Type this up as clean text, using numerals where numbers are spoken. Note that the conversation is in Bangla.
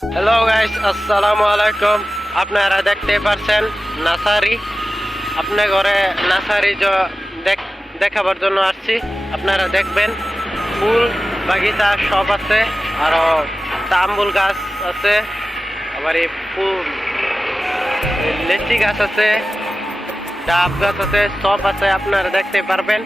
হ্যালো গাইস, আসসালামু আলাইকুম। আপনারা দেখতে পাচ্ছেন নার্সারি। আপনার ঘরে নার্সারি দেখাবার জন্য আসছি। আপনারা দেখবেন ফুল বাগিচা সব আছে, আরো তাম্বুল গাছ আছে, আবার এই ফুল লিচি গাছ আছে, ডাব গাছ আছে, সব আছে। আপনারা দেখতে পারবেন।